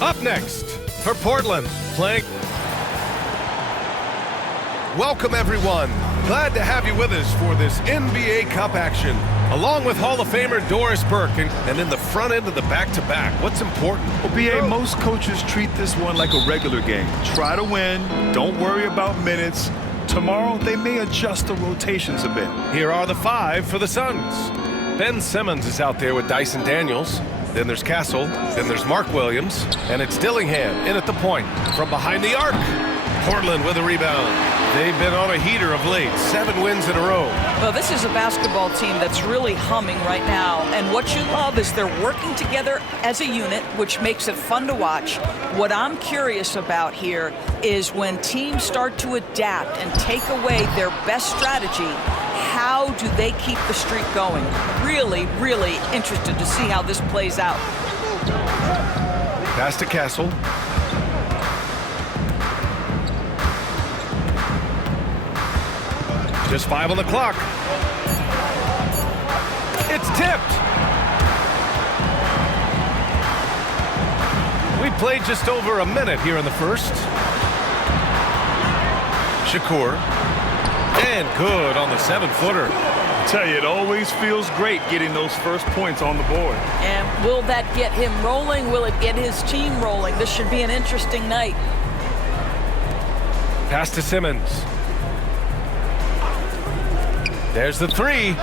Up next, for Portland, playing... Welcome, everyone. Glad to have you with us for this NBA Cup action, along with Hall of Famer Doris Burke, and in the front end of the back-to-back. What's important? Well, B.A., most coaches treat this one like a regular game. Try to win. Don't worry about minutes. Tomorrow, they may adjust the rotations a bit. Here are the five for the Suns. Ben Simmons is out there with Dyson Daniels. Then there's Castle. Then there's Mark Williams. And it's Dillingham in at the point from behind the arc. Portland with a rebound. They've been on a heater of late. 7 wins in a row. Well, this is a basketball team that's really humming right now. And what you love is they're working together as a unit, which makes it fun to watch. What I'm curious about here is when teams start to adapt and take away their best strategy, how do they keep the streak going? Really, really interested to see how this plays out. Pass to Castle. Just 5 on the clock. It's tipped. We played just over a minute here in the first. Shakur. And good on the 7-footer. I tell you, it always feels great getting those first points on the board. And will that get him rolling? Will it get his team rolling? This should be an interesting night. Pass to Simmons. There's the 3.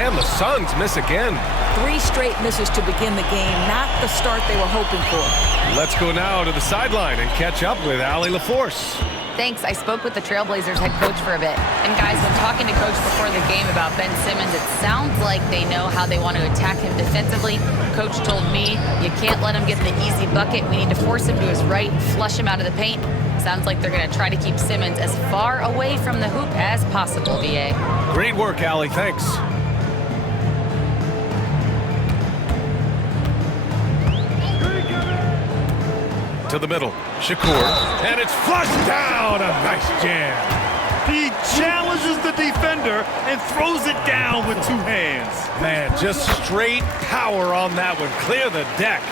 And the Suns miss again. 3 straight misses to begin the game. Not the start they were hoping for. Let's go now to the sideline and catch up with Allie LaForce. Thanks. I spoke with the Trailblazers head coach for a bit. And guys, when talking to coach before the game about Ben Simmons, it sounds like they know how they want to attack him defensively. Coach told me, you can't let him get the easy bucket. We need to force him to his right, flush him out of the paint. Sounds like they're going to try to keep Simmons as far away from the hoop as possible, VA. Great work, Allie. Thanks. To the middle. Shakur. And it's flushed down. A nice jam. He challenges the defender and throws it down with 2 hands. Man, just straight power on that one. Clear the deck.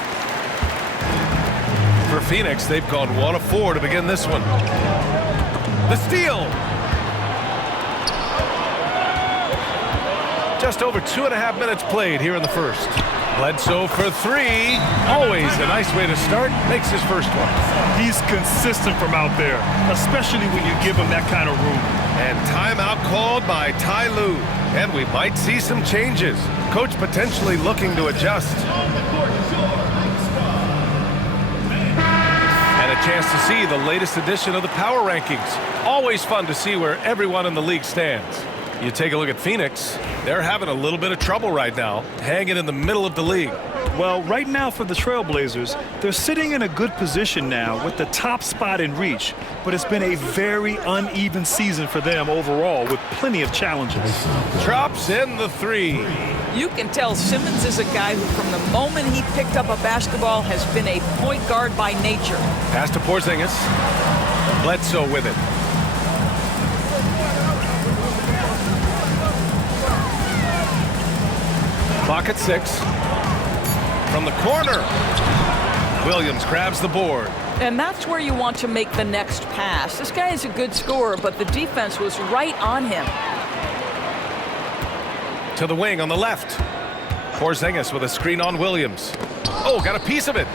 For Phoenix, they've gone 1 of 4 to begin this one. The steal. Just over 2.5 minutes played here in the first. Bledsoe for 3. Always a nice way to start. Makes his first one. He's consistent from out there, especially when you give him that kind of room. And timeout called by Ty Lue. And we might see some changes. Coach potentially looking to adjust. And a chance to see the latest edition of the power rankings. Always fun to see where everyone in the league stands. You take a look at Phoenix, they're having a little bit of trouble right now, hanging in the middle of the league. Well, right now for the Trailblazers, they're sitting in a good position now with the top spot in reach, but it's been a very uneven season for them overall with plenty of challenges. Drops in the 3. You can tell Simmons is a guy who, from the moment he picked up a basketball, has been a point guard by nature. Pass to Porzingis. Bledsoe with it. Clock at 6. From the corner. Williams grabs the board. And that's where you want to make the next pass. This guy is a good scorer, but the defense was right on him. To the wing on the left. Porzingis with a screen on Williams. Oh, got a piece of it.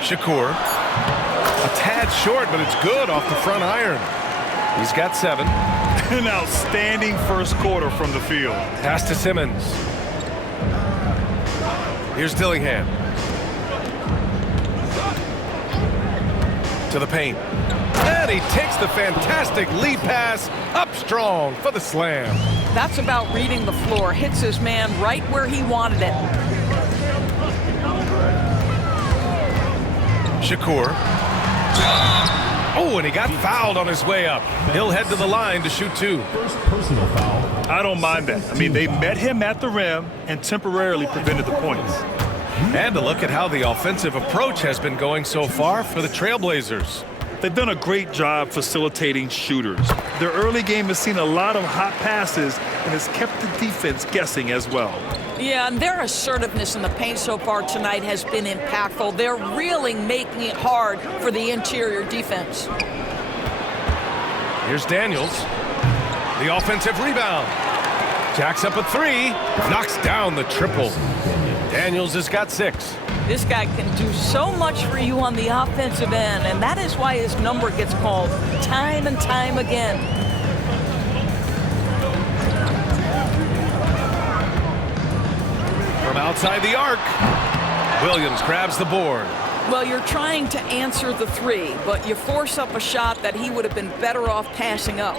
Shakur. A tad short, but it's good off the front iron. He's got 7. An outstanding first quarter from the field. Pass to Simmons. Here's Dillingham. To the paint. And he takes the fantastic lead pass up strong for the slam. That's about reading the floor. Hits his man right where he wanted it. Shakur. Oh, and he got fouled on his way up. He'll head to the line to shoot 2. First personal foul. I don't mind that. I mean, they met him at the rim and temporarily prevented the points. And a look at how the offensive approach has been going so far for the Trailblazers. They've done a great job facilitating shooters. Their early game has seen a lot of hot passes and has kept the defense guessing as well. Yeah, and their assertiveness in the paint so far tonight has been impactful. They're really making it hard for the interior defense. Here's Daniels. The offensive rebound. Jacks up a three. Knocks down the triple. Daniels has got 6. This guy can do so much for you on the offensive end, and that is why his number gets called time and time again. From outside the arc, Williams grabs the board. Well, you're trying to answer the 3, but you force up a shot that he would have been better off passing up.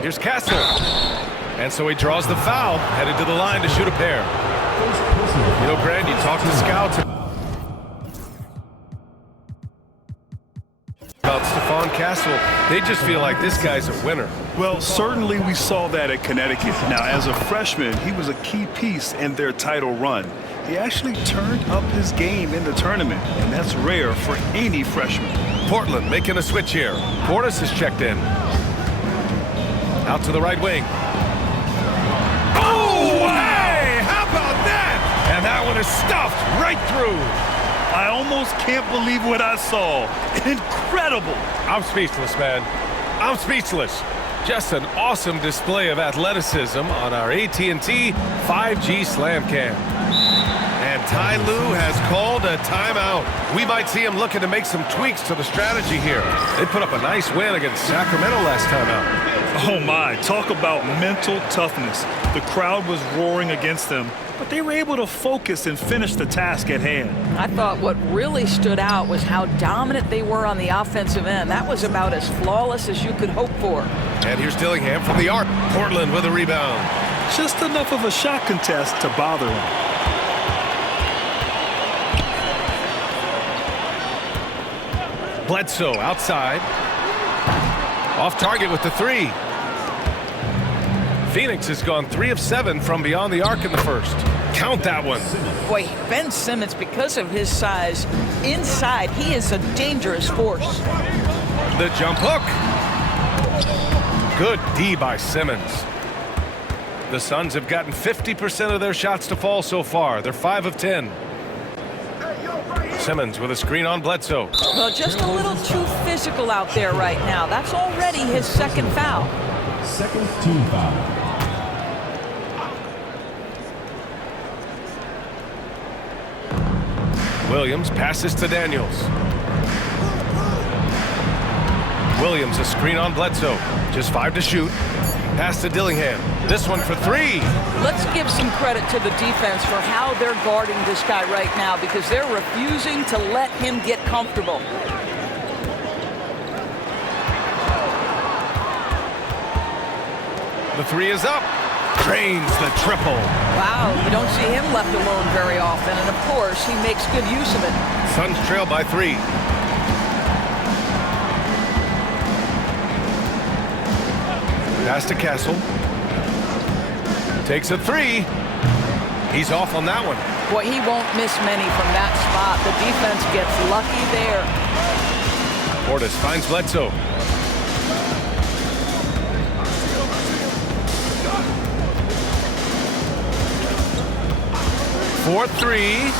Here's Castle. And so he draws the foul, headed to the line to shoot a pair. You know, Grant, you talk to scouts about Stephon Castle. They just feel like this guy's a winner. Well, certainly we saw that at Connecticut. Now, as a freshman, he was a key piece in their title run. He actually turned up his game in the tournament, and that's rare for any freshman. Portland making a switch here. Portis has checked in. Out to the right wing. Oh, hey! How about that? And that one is stuffed right through. I almost can't believe what I saw. Incredible. I'm speechless, man. I'm speechless. Just an awesome display of athleticism on our AT&T 5G Slam Cam. And Ty Lue has called a timeout. We might see him looking to make some tweaks to the strategy here. They put up a nice win against Sacramento last time out. Oh my, talk about mental toughness. The crowd was roaring against them, but they were able to focus and finish the task at hand. I thought what really stood out was how dominant they were on the offensive end. That was about as flawless as you could hope for. And here's Dillingham from the arc. Portland with a rebound. Just enough of a shot contest to bother him. Bledsoe outside. Off target with the 3. Phoenix has gone 3 of 7 from beyond the arc in the first. Count that one. Boy, Ben Simmons, because of his size, inside, he is a dangerous force. The jump hook. Good D by Simmons. The Suns have gotten 50% of their shots to fall so far. They're 5 of 10. Simmons with a screen on Bledsoe. Well, just a little too physical out there right now. That's already his second foul. Second team foul. Williams passes to Daniels. Williams a screen on Bledsoe. Just 5 to shoot. Pass to Dillingham. This one for 3. Let's give some credit to the defense for how they're guarding this guy right now, because they're refusing to let him get comfortable. The 3 is up. Drains the triple. Wow, you don't see him left alone very often, and of course, he makes good use of it. Suns trail by 3. Pass to Castle. Takes a 3. He's off on that one. Boy, he won't miss many from that spot. The defense gets lucky there. Portis finds Bledsoe. For 3.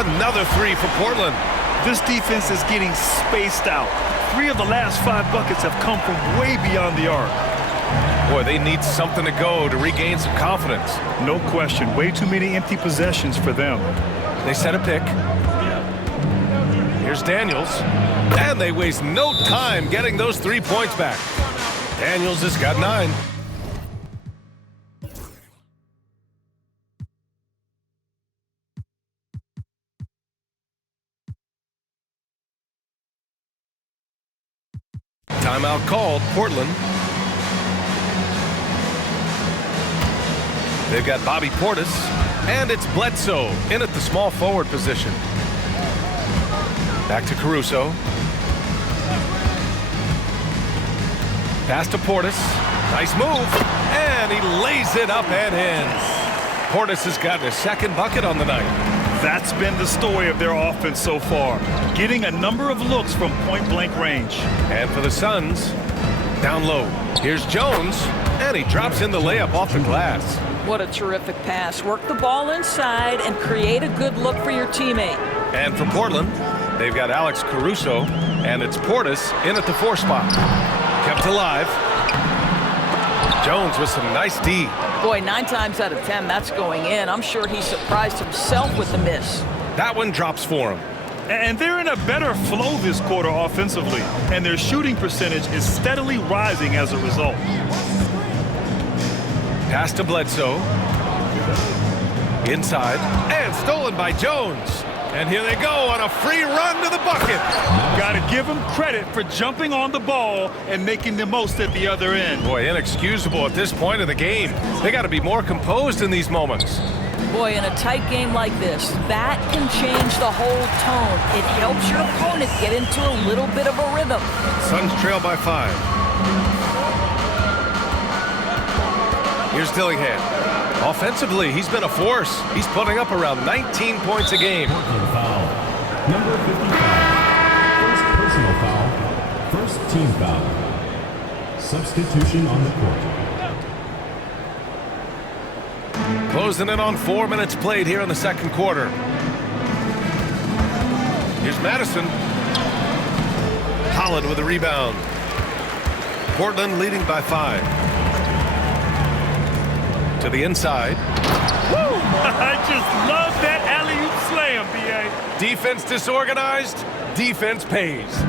Another 3 for Portland. This defense is getting spaced out. 3 of the last 5 buckets have come from way beyond the arc. Boy, they need something to go to regain some confidence. No question. Way too many empty possessions for them. They set a pick. Here's Daniels. And they waste no time getting those 3 points back. Daniels has got 9. Timeout called. Portland. They've got Bobby Portis, and it's Bledsoe in at the small forward position. Back to Caruso. Pass to Portis. Nice move, and he lays it up and in. Portis has gotten his second bucket on the night. That's been the story of their offense so far, getting a number of looks from point-blank range. And for the Suns, down low. Here's Jones, and he drops in the layup off the glass. What a terrific pass. Work the ball inside and create a good look for your teammate. And for Portland, they've got Alex Caruso, and it's Portis in at the 4 spot. Kept alive. Jones with some nice D. Boy, 9 times out of 10, that's going in. I'm sure he surprised himself with the miss. That one drops for him. And they're in a better flow this quarter offensively, and their shooting percentage is steadily rising as a result. Pass to Bledsoe. Inside. And stolen by Jones. And here they go on a free run to the bucket. Got to give them credit for jumping on the ball and making the most at the other end. Boy, inexcusable at this point of the game. They got to be more composed in these moments. Boy, in a tight game like this, that can change the whole tone. It helps your opponent get into a little bit of a rhythm. Suns trail by 5. Here's Dillingham. Offensively, he's been a force. He's putting up around 19 points a game. Portland foul. Number 55. First personal foul. First team foul. Substitution on the court. Closing in on 4 minutes played here in the second quarter. Here's Madison. Holland with a rebound. Portland leading by 5. To the inside. Woo! I just love that alley-oop slam, B.A. Defense disorganized. Defense pays.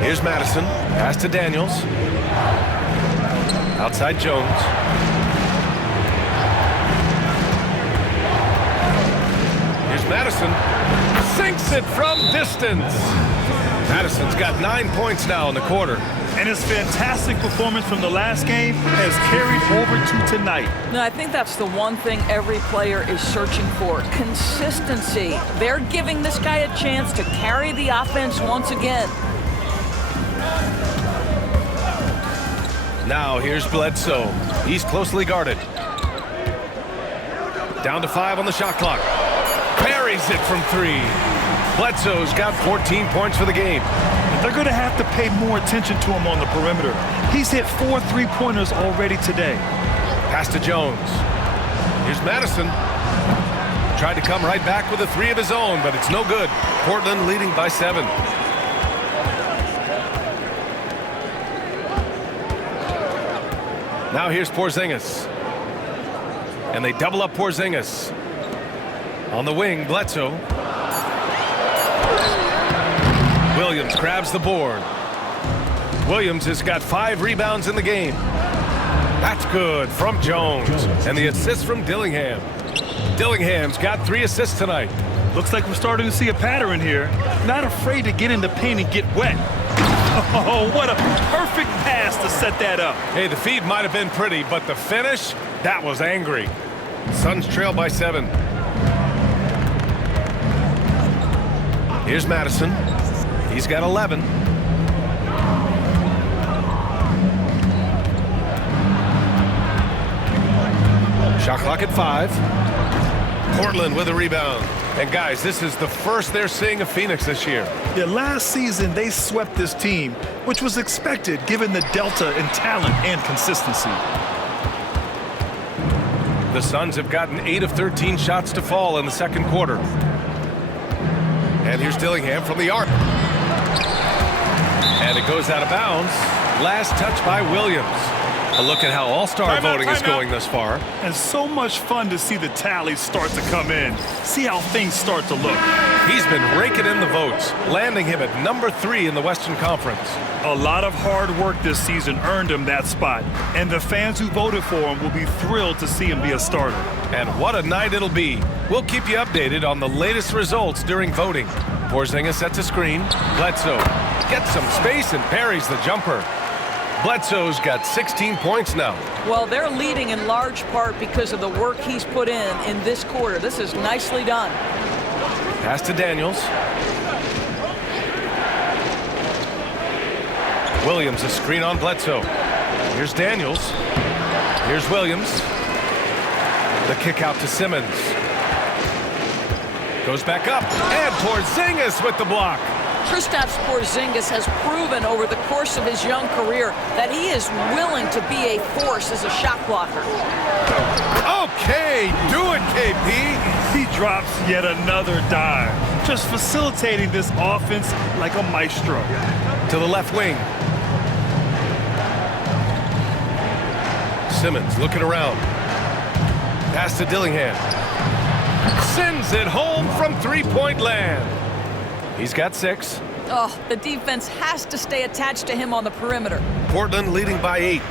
Here's Madison. Pass to Daniels. Outside Jones. Here's Madison. Sinks it from distance. Madison's got 9 points now in the quarter. And his fantastic performance from the last game has carried over to tonight. No, I think that's the one thing every player is searching for. Consistency. They're giving this guy a chance to carry the offense once again. Now here's Bledsoe. He's closely guarded. Down to 5 on the shot clock. Parries it from 3. Bledsoe's got 14 points for the game. They're going to have to pay more attention to him on the perimeter. He's hit 4 3-pointers already today. Pass to Jones. Here's Madison. Tried to come right back with a 3 of his own, but it's no good. Portland leading by 7. Now here's Porzingis. And they double up Porzingis. On the wing, Bledsoe. Williams grabs the board. Williams has got 5 rebounds in the game. That's good from Jones. And the assist from Dillingham. Dillingham's got 3 assists tonight. Looks like we're starting to see a pattern here. Not afraid to get in the paint and get wet. Oh, what a perfect pass to set that up. Hey, the feed might have been pretty, but the finish, that was angry. Suns trail by 7. Here's Madison. He's got 11. Shot clock at 5. Portland with a rebound. And guys, this is the first they're seeing of Phoenix this year. Yeah, last season they swept this team, which was expected given the delta in talent and consistency. The Suns have gotten 8 of 13 shots to fall in the second quarter. And here's Dillingham from the arc. And it goes out of bounds. Last touch by Williams. A look at how all-star voting is going thus far. And so much fun to see the tallies start to come in. See how things start to look. He's been raking in the votes, landing him at number 3 in the Western Conference. A lot of hard work this season earned him that spot. And the fans who voted for him will be thrilled to see him be a starter. And what a night it'll be. We'll keep you updated on the latest results during voting. Porzingis sets a screen. Bledsoe gets some space and parries the jumper. Bledsoe's got 16 points now. Well, they're leading in large part because of the work he's put in this quarter. This is nicely done. Pass to Daniels. Williams, a screen on Bledsoe. Here's Daniels. Here's Williams. The kick out to Simmons. Goes back up, and Porzingis with the block. Kristaps Porzingis has proven over the course of his young career that he is willing to be a force as a shot blocker. Okay, do it, KP. He drops yet another dime, just facilitating this offense like a maestro. To the left wing. Simmons looking around. Pass to Dillingham. Sends it home from three-point land. He's got 6. Oh, the defense has to stay attached to him on the perimeter. Portland leading by 8.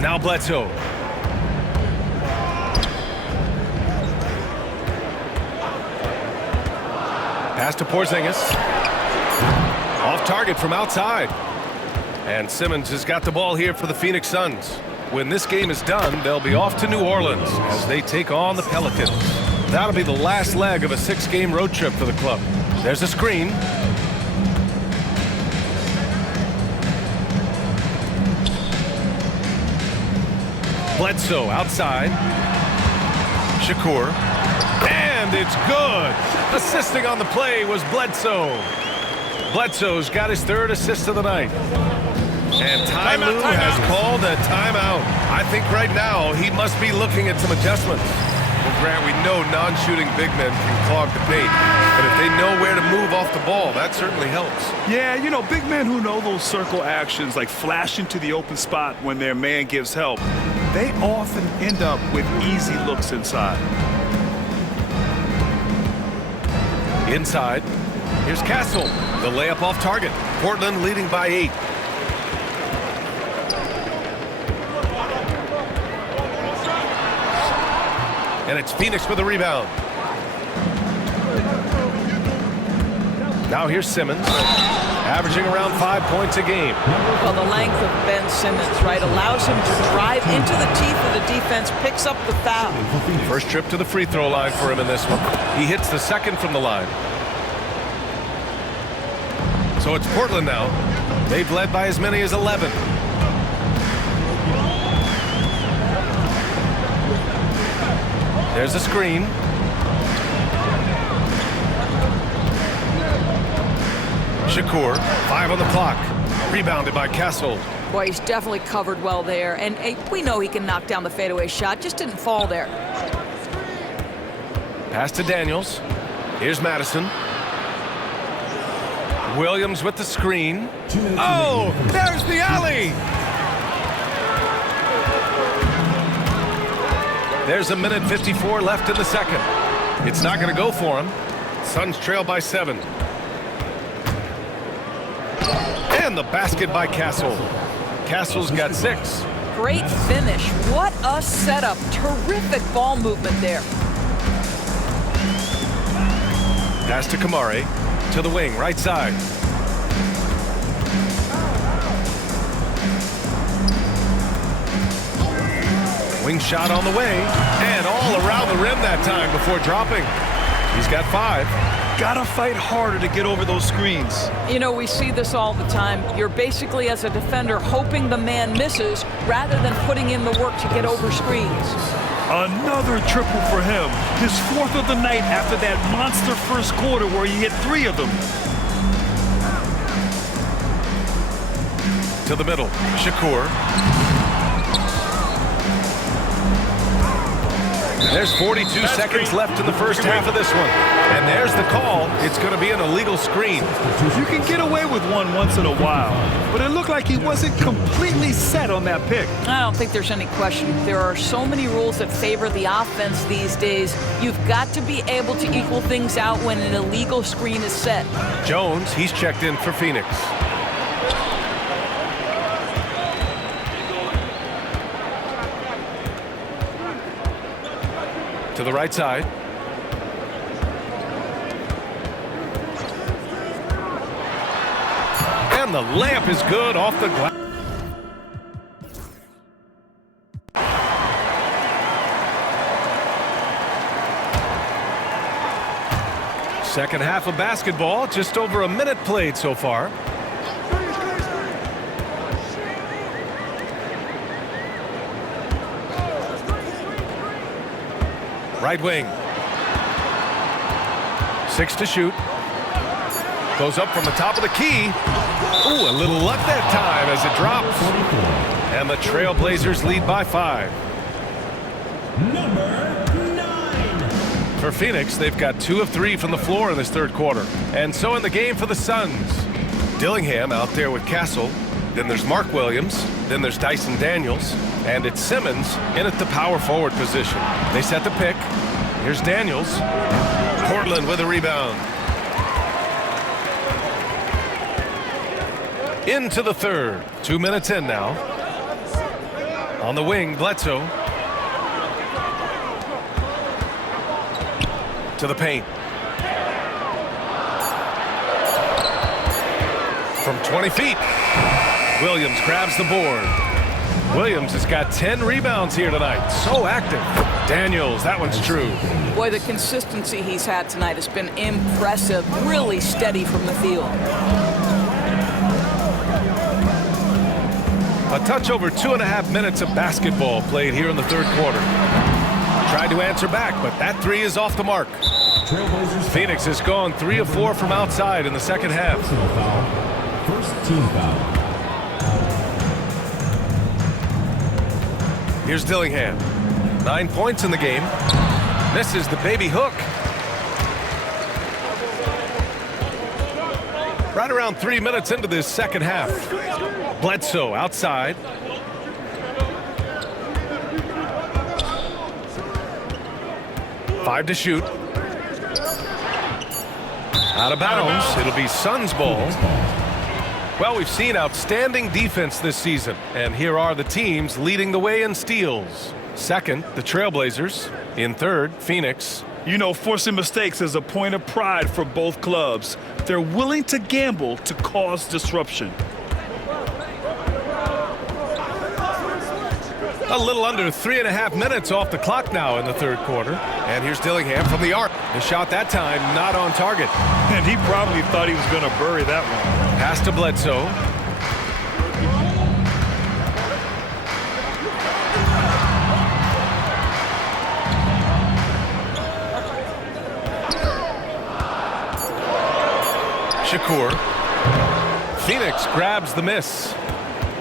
Now Bledsoe. Pass to Porzingis. Off target from outside. And Simmons has got the ball here for the Phoenix Suns. When this game is done, they'll be off to New Orleans as they take on the Pelicans. That'll be the last leg of a 6-game road trip for the club. There's a screen. Bledsoe outside. Shakur. And it's good. Assisting on the play was Bledsoe. Bledsoe's got his 3rd assist of the night. And Ty Lue has called a timeout. I think right now he must be looking at some adjustments. Well, Grant, we know non-shooting big men can clog the paint. But if they know where to move off the ball, that certainly helps. Yeah, you know, big men who know those circle actions, like flashing to the open spot when their man gives help, they often end up with easy looks inside. Inside. Here's Castle. The layup off target. Portland leading by 8. And it's Phoenix with the rebound. Now here's Simmons, averaging around 5 points a game. Well, the length of Ben Simmons, right, allows him to drive into the teeth of the defense, picks up the foul. First trip to the free throw line for him in this one. He hits the second from the line. So it's Portland now. They've led by as many as 11. There's a screen. Shakur, 5 on the clock. Rebounded by Castle. Boy, he's definitely covered well there. And hey, we know he can knock down the fadeaway shot, just didn't fall there. Pass to Daniels. Here's Madison. Williams with the screen. Oh, there's the alley. There's 1:54 left in the second. It's not going to go for him. Suns trail by 7. And the basket by Castle. Castle's got 6. Great finish. What a setup. Terrific ball movement there. Pass to Kamari. To the wing, right side. Wing shot on the way, and all around the rim that time before dropping. He's got 5. Gotta fight harder to get over those screens. You know, we see this all the time. You're basically, as a defender, hoping the man misses rather than putting in the work to get over screens. Another triple for him. His 4th of the night after that monster first quarter where he hit 3 of them. To the middle, Shakur. There's 42 seconds left in the first half of this one. And there's the call. It's going to be an illegal screen. You can get away with one once in a while, but it looked like he wasn't completely set on that pick. I don't think there's any question. There are so many rules that favor the offense these days. You've got to be able to equal things out when an illegal screen is set. Jones, he's checked in for Phoenix. To the right side. And the layup is good off the glass. Second half of basketball, just over a minute played so far. Right wing. 6 to shoot. Goes up from the top of the key. Ooh, a little luck that time as it drops. And the Trailblazers lead by 5. Number 9. For Phoenix, they've got 2 of 3 from the floor in this third quarter. And so in the game for the Suns, Dillingham out there with Castle. Then there's Mark Williams. Then there's Dyson Daniels. And it's Simmons in at the power forward position. They set the pick. Here's Daniels. Portland with a rebound. Into the third. 2 minutes in now. On the wing, Bledsoe. To the paint. From 20 feet. Williams grabs the board. Williams has got 10 rebounds here tonight. So active. Daniels, that one's true. Boy, the consistency he's had tonight has been impressive. Really steady from the field. A touch over 2.5 minutes of basketball played here in the third quarter. Tried to answer back, but that 3 is off the mark. Phoenix has gone 3 of 4 from outside in the second half. Personal foul. First team foul. Here's Dillingham. 9 points in the game. Misses the baby hook. Right around 3 minutes into this second half. Bledsoe outside. Five to shoot. Out of bounds. It'll be Suns ball. Well, we've seen outstanding defense this season, and here are the teams leading the way in steals. Second, the Trailblazers. In third, Phoenix. You know, forcing mistakes is a point of pride for both clubs. They're willing to gamble to cause disruption. A little under 3.5 minutes off the clock now in the third quarter. And here's Dillingham from the arc. The shot that time not on target. And he probably thought he was going to bury that one. Pass to Bledsoe. Shakur. Phoenix grabs the miss.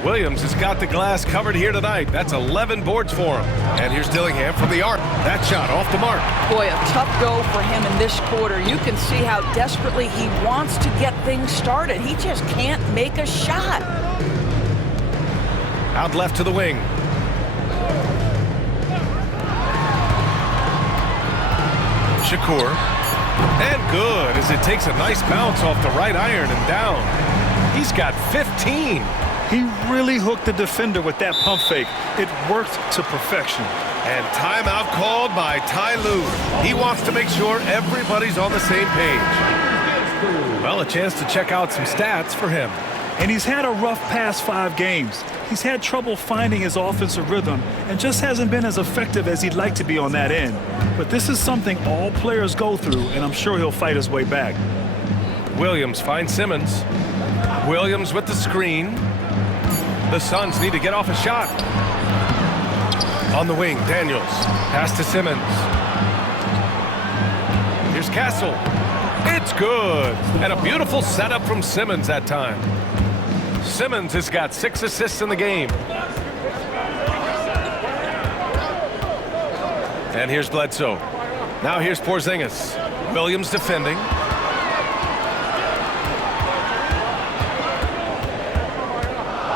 Williams has got the glass covered here tonight. That's 11 boards for him. And here's Dillingham from the arc. That shot off the mark. Boy, a tough go for him in this quarter. You can see how desperately he wants to get things started. He just can't make a shot. Out left to the wing. Shakur. And good as it takes a nice bounce off the right iron and down. He's got 15. He really hooked the defender with that pump fake. It worked to perfection. And timeout called by Ty Lue. He wants to make sure everybody's on the same page. Well, a chance to check out some stats for him. And he's had a rough past 5 games. He's had trouble finding his offensive rhythm and just hasn't been as effective as he'd like to be on that end. But this is something all players go through, and I'm sure he'll fight his way back. Williams finds Simmons. Williams with the screen. The Suns need to get off a shot. On the wing, Daniels. Pass to Simmons. Here's Castle. It's good. And a beautiful setup from Simmons that time. Simmons has got 6 assists in the game. And here's Bledsoe. Now here's Porzingis. Williams defending.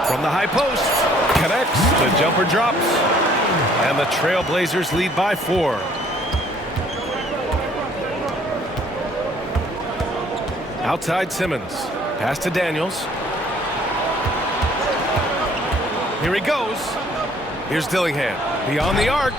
From the high post, connects, the jumper drops, and the Trailblazers lead by 4. Outside Simmons, pass to Daniels. Here he goes. Here's Dillingham, beyond the arc.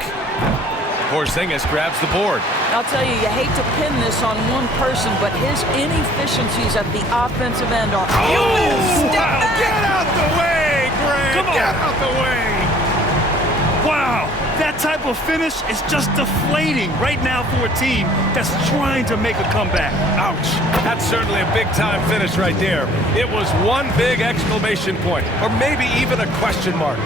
Porzingis grabs the board. I'll tell you, you hate to pin this on one person, but his inefficiencies at the offensive end are... Oh, wow. Get out the way, Greg! Come on. Get out the way! Wow, that type of finish is just deflating right now for a team that's trying to make a comeback. Ouch. That's certainly a big-time finish right there. It was one big exclamation point, or maybe even a question mark.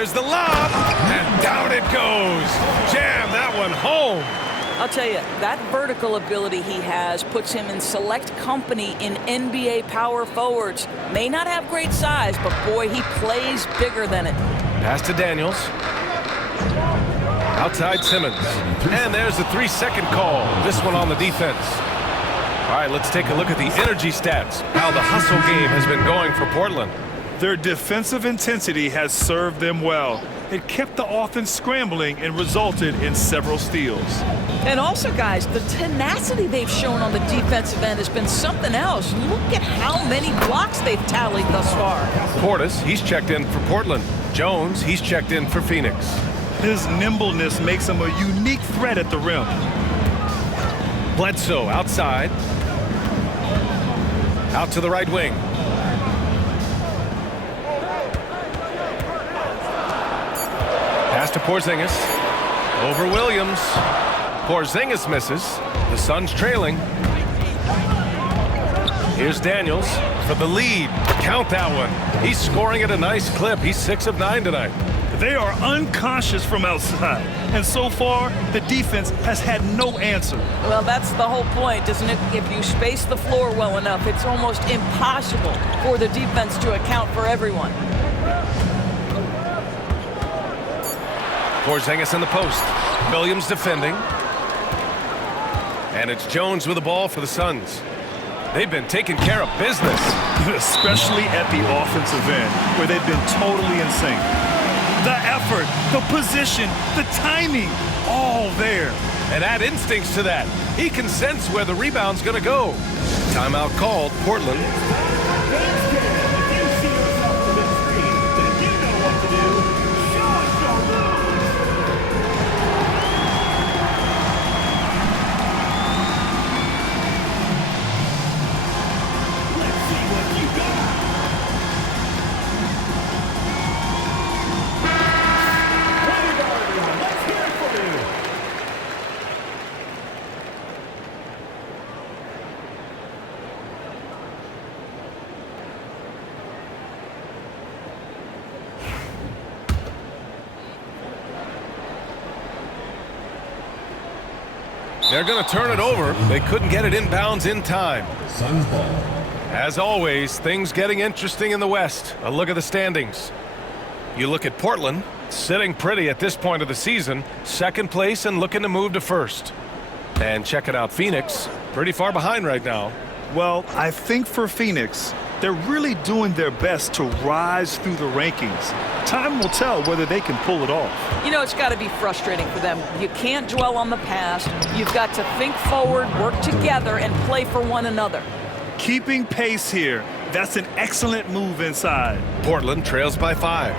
There's the lob, and down it goes. Jam that one home. I'll tell you, that vertical ability he has puts him in select company in NBA power forwards. May not have great size, but boy, he plays bigger than it. Pass to Daniels. Outside Simmons. And there's the 3-second call. This one on the defense. All right, let's take a look at the energy stats. How the hustle game has been going for Portland. Their defensive intensity has served them well. It kept the offense scrambling and resulted in several steals. And also, guys, the tenacity they've shown on the defensive end has been something else. Look at how many blocks they've tallied thus far. Portis, he's checked in for Portland. Jones, he's checked in for Phoenix. His nimbleness makes him a unique threat at the rim. Bledsoe outside. Out to the right wing. Pass to Porzingis. Over Williams. Porzingis misses. The Suns trailing. Here's Daniels for the lead. Count that one. He's scoring at a nice clip. He's 6 of 9 tonight. They are unconscious from outside, and so far, the defense has had no answer. Well, that's the whole point, isn't it? If you space the floor well enough, it's almost impossible for the defense to account for everyone. Porzingis in the post. Williams defending. And it's Jones with the ball for the Suns. They've been taking care of business. Especially at the offensive end, where they've been totally in sync. The effort, the position, the timing, all there. And add instincts to that. He can sense where the rebound's going to go. Timeout called, Portland. They're going to turn it over. They couldn't get it inbounds in time. Suns ball. As always, things getting interesting in the West. A look at the standings. You look at Portland, sitting pretty at this point of the season, second place and looking to move to first. And check it out, Phoenix, pretty far behind right now. Well, I think for Phoenix, they're really doing their best to rise through the rankings. Time will tell whether they can pull it off. You know, it's got to be frustrating for them. You can't dwell on the past. You've got to think forward, work together, and play for one another. Keeping pace here. That's an excellent move inside. Portland trails by 5.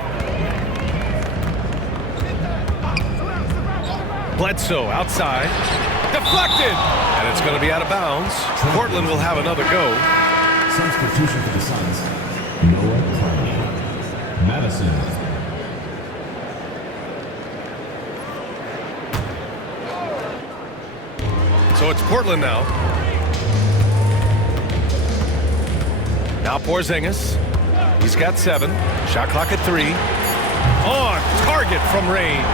Bledsoe outside. Deflected! And it's going to be out of bounds. Portland will have another go. Substitution for the Suns. Noah Carney. Madison. So it's Portland now. Now Porzingis. He's got 7. Shot clock at 3. On target from range.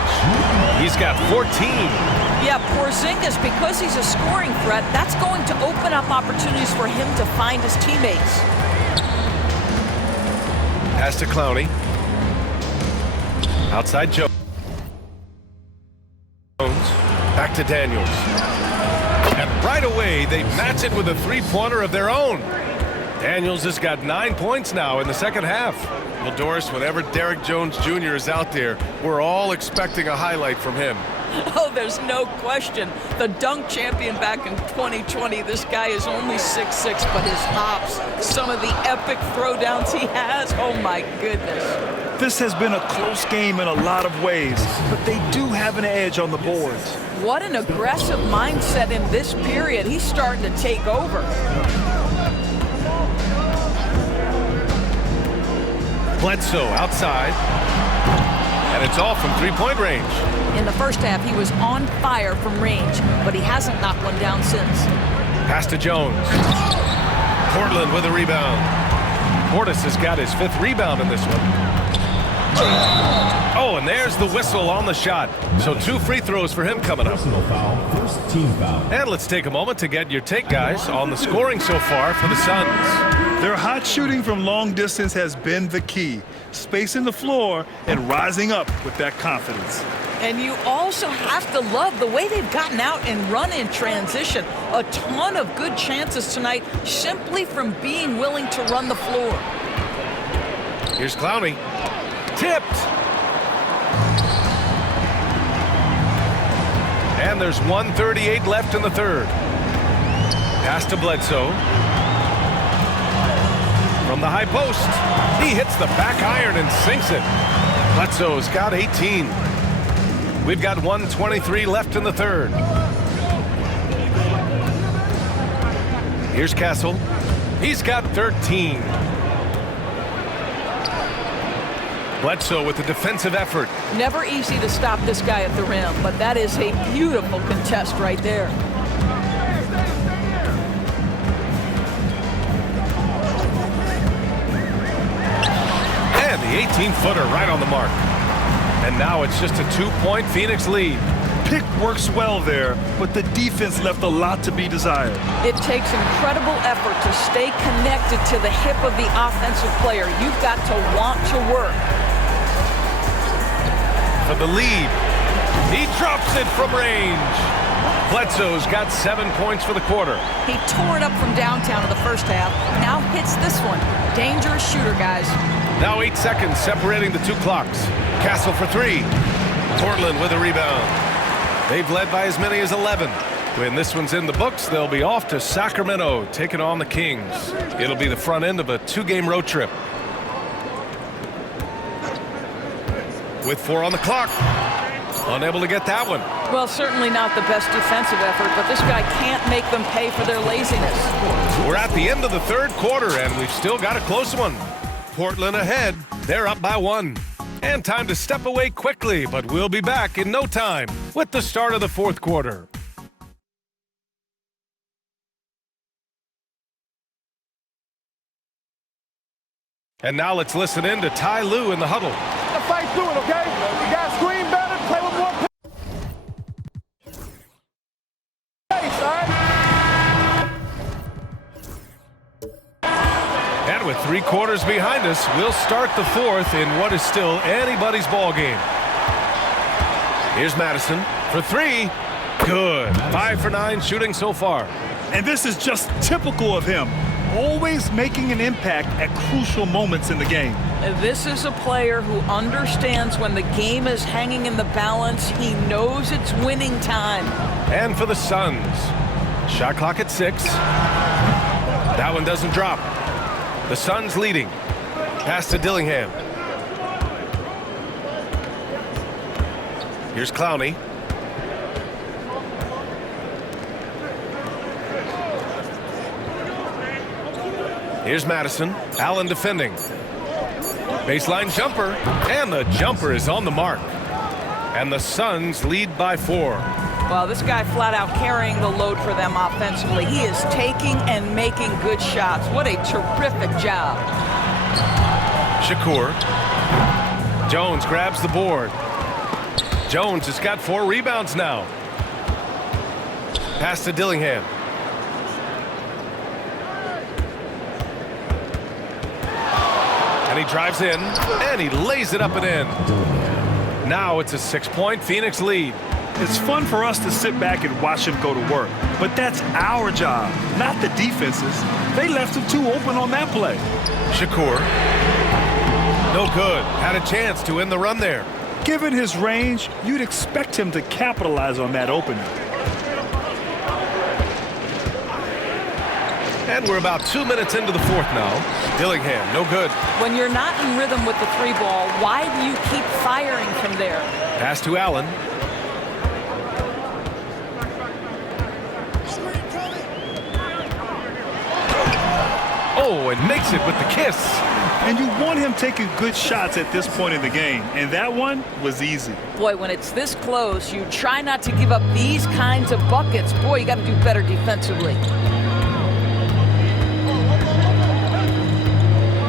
He's got 14. Yeah, Porzingis, because he's a scoring threat, that's going to open up opportunities for him to find his teammates. Pass to Clowney. Outside Jones. Back to Daniels. And right away, they match it with a three-pointer of their own. Daniels has got 9 points now in the second half. Well, Doris, whenever Derrick Jones Jr. is out there, we're all expecting a highlight from him. Oh, there's no question. The dunk champion back in 2020, this guy is only 6'6", but his hops, some of the epic throwdowns he has, oh my goodness. This has been a close game in a lot of ways, but they do have an edge on the boards. What an aggressive mindset in this period. He's starting to take over. Bledsoe outside. And it's all from three-point range. In the first half, he was on fire from range, but he hasn't knocked one down since. Pass to Jones. Portland with a rebound. Portis has got his 5th rebound in this one. Oh, and there's the whistle on the shot. So 2 free throws for him coming up. Personal foul, first team foul. And let's take a moment to get your take, guys, on the scoring so far for the Suns. Their hot shooting from long distance has been the key. Spacing the floor and rising up with that confidence. And you also have to love the way they've gotten out and run in transition. A ton of good chances tonight simply from being willing to run the floor. Here's Clowney. Tipped. And there's 1:38 left in the third. Pass to Bledsoe. From the high post. He hits the back iron and sinks it. Bledsoe's got 18. We've got 1:23 left in the third. Here's Castle. He's got 13. Bledsoe with the defensive effort. Never easy to stop this guy at the rim, but that is a beautiful contest right there. And the 18-footer right on the mark. And now it's just a 2-point Phoenix lead. Pick works well there, but the defense left a lot to be desired. It takes incredible effort to stay connected to the hip of the offensive player. You've got to want to work. For the lead. He drops it from range. Bledsoe's got 7 points for the quarter. He tore it up from downtown in the first half. Now hits this one. Dangerous shooter, guys. Now 8 seconds separating the 2 clocks. Castle for 3. Portland with a rebound. They've led by as many as 11. When this one's in the books, they'll be off to Sacramento, taking on the Kings. It'll be the front end of a 2-game road trip. With 4 on the clock. Unable to get that one. Well, certainly not the best defensive effort, but this guy can't make them pay for their laziness. We're at the end of the third quarter, and we've still got a close one. Portland ahead. They're up by 1. And time to step away quickly, but we'll be back in no time with the start of the fourth quarter. And now let's listen in to Ty Lue in the huddle. The fight through it, okay? You guys scream better, play with more pace, all right? And with 3 quarters behind us, we'll start the fourth in what is still anybody's ball game. Here's Madison for 3. Good. 5 for 9 shooting so far. And this is just typical of him. Always making an impact at crucial moments in the game. This is a player who understands when the game is hanging in the balance. He knows it's winning time. And for the Suns, shot clock at 6. That one doesn't drop. The Suns leading. Pass to Dillingham. Here's Clowney. Here's Madison. Allen defending. Baseline jumper. And the jumper is on the mark. And the Suns lead by 4. Well, this guy flat out carrying the load for them offensively. He is taking and making good shots. What a terrific job. Shakur. Jones grabs the board. Jones has got 4 rebounds now. Pass to Dillingham. And he drives in, and he lays it up and in. Now it's a 6-point Phoenix lead. It's fun for us to sit back and watch him go to work, but that's our job, not the defense's. They left him too open on that play. Shakur. No good. Had a chance to end the run there. Given his range, you'd expect him to capitalize on that opening. And we're about 2 minutes into the fourth now. Dillingham, no good. When you're not in rhythm with the 3 ball, why do you keep firing from there? Pass to Allen. Oh, and makes it with the kiss. And you want him taking good shots at this point in the game, and that one was easy. Boy, when it's this close, you try not to give up these kinds of buckets. Boy, you got to do better defensively.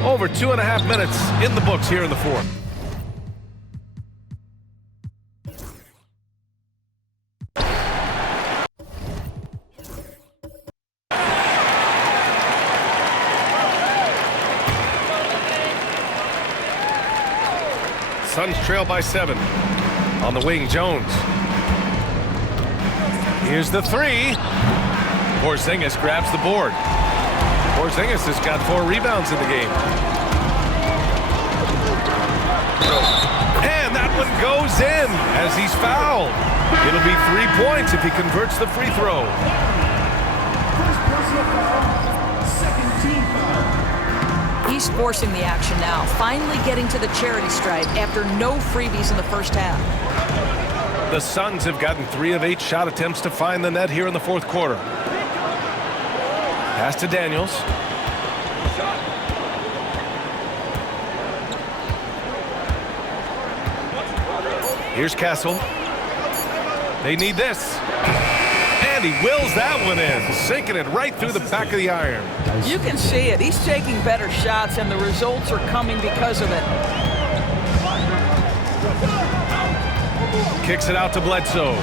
Over 2.5 minutes in the books here in the fourth. Suns trail by 7. On the wing, Jones. Here's the 3. Porzingis grabs the board. Porzingis has got 4 rebounds in the game. And that one goes in as he's fouled. It'll be 3 points if he converts the free throw. First personal foul, second team foul. He's forcing the action now, finally getting to the charity stripe after no freebies in the first half. The Suns have gotten 3 of 8 shot attempts to find the net here in the fourth quarter. Pass to Daniels. Here's Castle. They need this. And he wills that one in, sinking it right through the back of the iron. You can see it. He's taking better shots, and the results are coming because of it. Kicks it out to Bledsoe.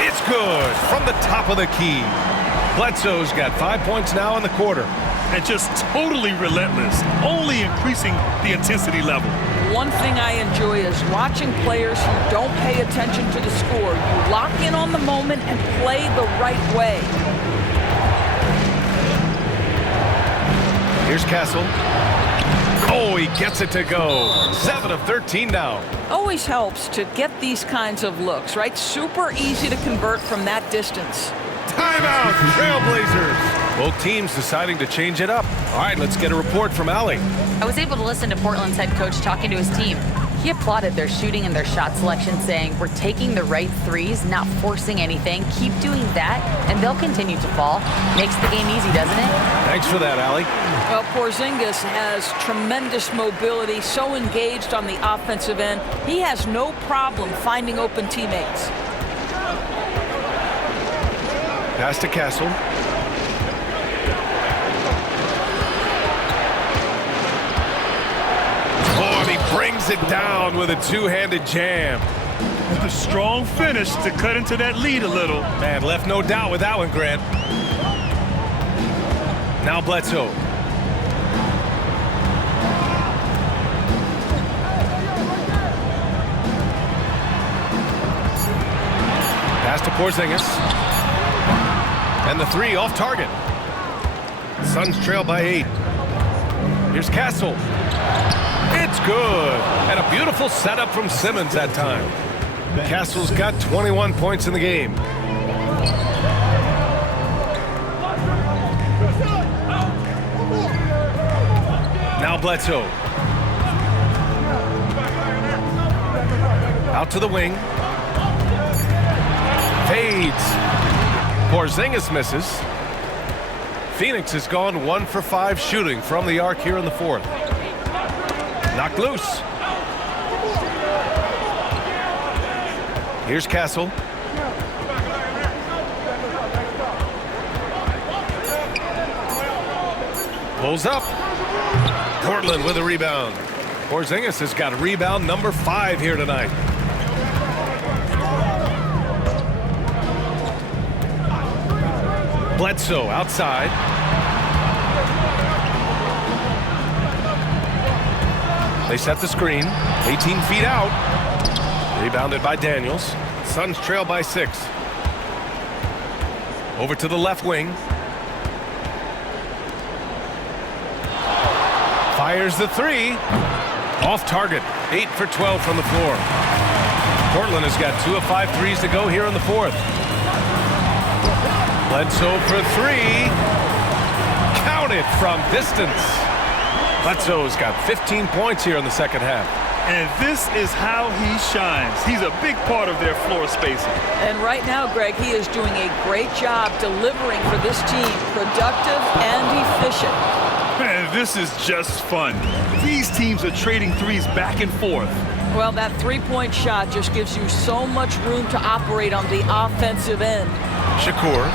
It's good from the top of the key. Bledsoe's got 5 points now in the quarter. And just totally relentless, only increasing the intensity level. One thing I enjoy is watching players who don't pay attention to the score. You lock in on the moment and play the right way. Here's Castle. Oh, he gets it to go. 7 of 13 now. Always helps to get these kinds of looks, right? Super easy to convert from that distance. Timeout, Trailblazers. Both teams deciding to change it up. All right, let's get a report from Allie. I was able to listen to Portland's head coach talking to his team. He applauded their shooting and their shot selection, saying, "We're taking the right threes, not forcing anything. Keep doing that, and they'll continue to fall." Makes the game easy, doesn't it? Thanks for that, Allie. Well, Porzingis has tremendous mobility, so engaged on the offensive end. He has no problem finding open teammates. Pass to Castle. Oh, and he brings it down with a two-handed jam. With a strong finish to cut into that lead a little. Man, left no doubt with that one, Grant. Now Bledsoe. Pass to Porzingis. And the 3 off target. Suns trail by 8. Here's Castle. It's good. And a beautiful setup from Simmons that time. Castle's got 21 points in the game. Now Bledsoe. Out to the wing. Fades. Porzingis misses. Phoenix has gone 1 for 5 shooting from the arc here in the fourth. Knocked loose. Here's Castle. Pulls up. Portland with a rebound. Porzingis has got rebound number 5 here tonight. Bledsoe outside. They set the screen. 18 feet out. Rebounded by Daniels. Suns trail by 6. Over to the left wing. Fires the 3. Off target. 8 for 12 from the floor. Portland has got 2 of 5 threes to go here in the fourth. Bledsoe for 3. Counted from distance. Bledsoe's got 15 points here in the second half. And this is how he shines. He's a big part of their floor spacing. And right now, Greg, he is doing a great job delivering for this team. Productive and efficient. Man, this is just fun. These teams are trading threes back and forth. Well, that three-point shot just gives you so much room to operate on the offensive end. Shakur.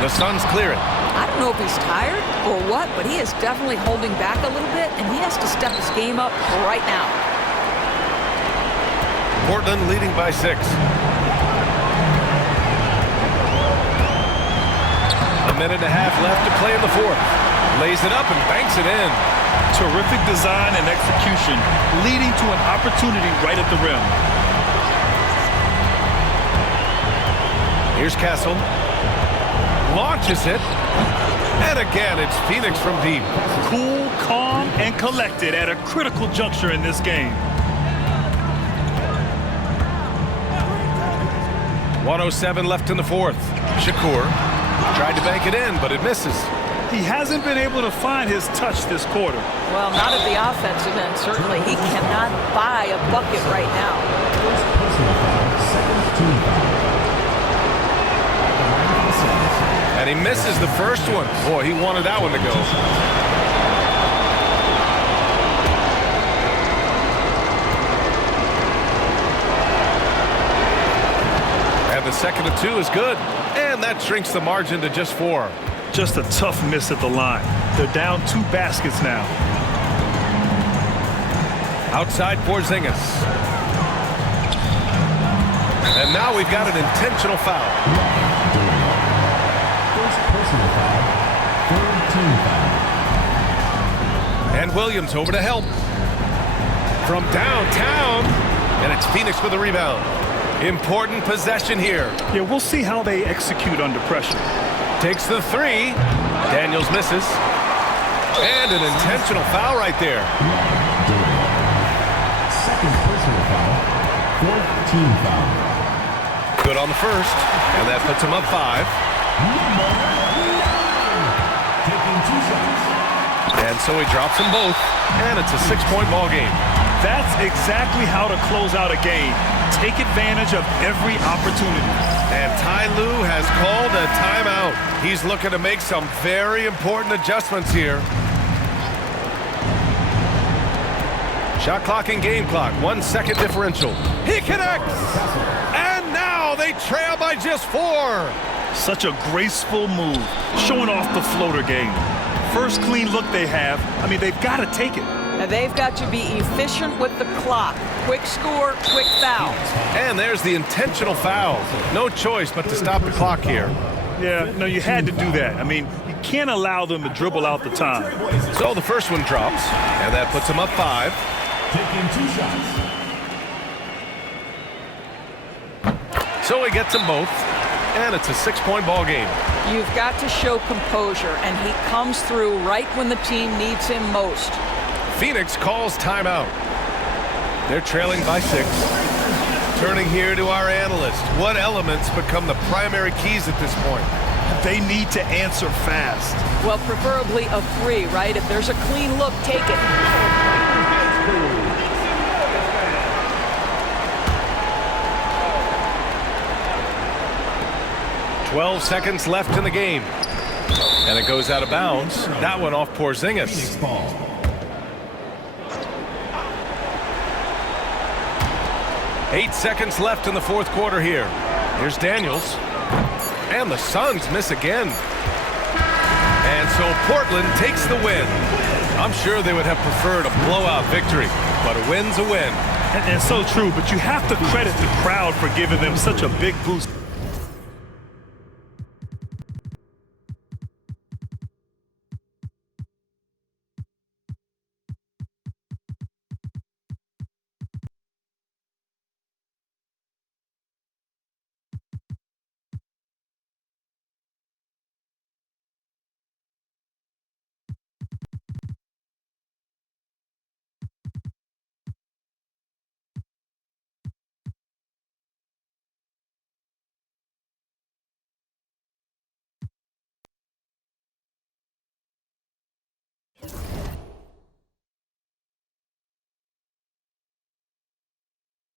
The Suns clear it. I don't know if he's tired or what, but he is definitely holding back a little bit, and he has to step his game up right now. Portland leading by 6. minute and a half left to play in the fourth. Lays it up and banks it in. Terrific design and execution, leading to an opportunity right at the rim. Here's Castle. Launches it. And again, it's Phoenix from deep. Cool, calm, and collected at a critical juncture in this game. 1:07 left in the fourth. Shakur tried to bank it in, but it misses. He hasn't been able to find his touch this quarter. Well, not at the offensive end, certainly. He cannot buy a bucket right now. First personal foul, second team foul. And he misses the first one. Boy, he wanted that one to go. And the second of two is good. And that shrinks the margin to just 4. Just a tough miss at the line. They're down 2 baskets now. Outside Porzingis. And now we've got an intentional foul. First personal foul, third team foul. And Williams over to help. From downtown. And it's Phoenix with the rebound. Important possession here. Yeah, we'll see how they execute under pressure. Takes the 3. Daniels misses. And an intentional foul right there. Second personal foul, fourth team foul. Good on the first. And that puts him up 5. Taking 2 shots. And so he drops them both. And it's a 6-point ball game. That's exactly how to close out a game. Take advantage of every opportunity. And Ty Lue has called a timeout. He's looking to make some very important adjustments here. Shot clock and game clock. 1 second differential. He connects! And now they trail by just 4. Such a graceful move, showing off the floater game. First clean look they have. I mean, they've got to take it. Now they've got to be efficient with the clock. Quick score, quick foul. And there's the intentional foul. No choice but to stop the clock here. Yeah, no, you had to do that. I mean, you can't allow them to dribble out the time. So the first one drops, and that puts him up 5. Taking 2 shots. So he gets them both, and it's a 6-point ball game. You've got to show composure, and he comes through right when the team needs him most. Phoenix calls timeout. They're trailing by 6. Turning here to our analyst. What elements become the primary keys at this point? They need to answer fast. Well, preferably a 3, right? If there's a clean look, take it. 12 seconds left in the game. And it goes out of bounds. That one off Porzingis. Phoenix ball. Eight seconds left in the fourth quarter here. Here's Daniels. And the Suns miss again. And so Portland takes the win. I'm sure they would have preferred a blowout victory, but a win's a win. And so true, but you have to credit the crowd for giving them such a big boost.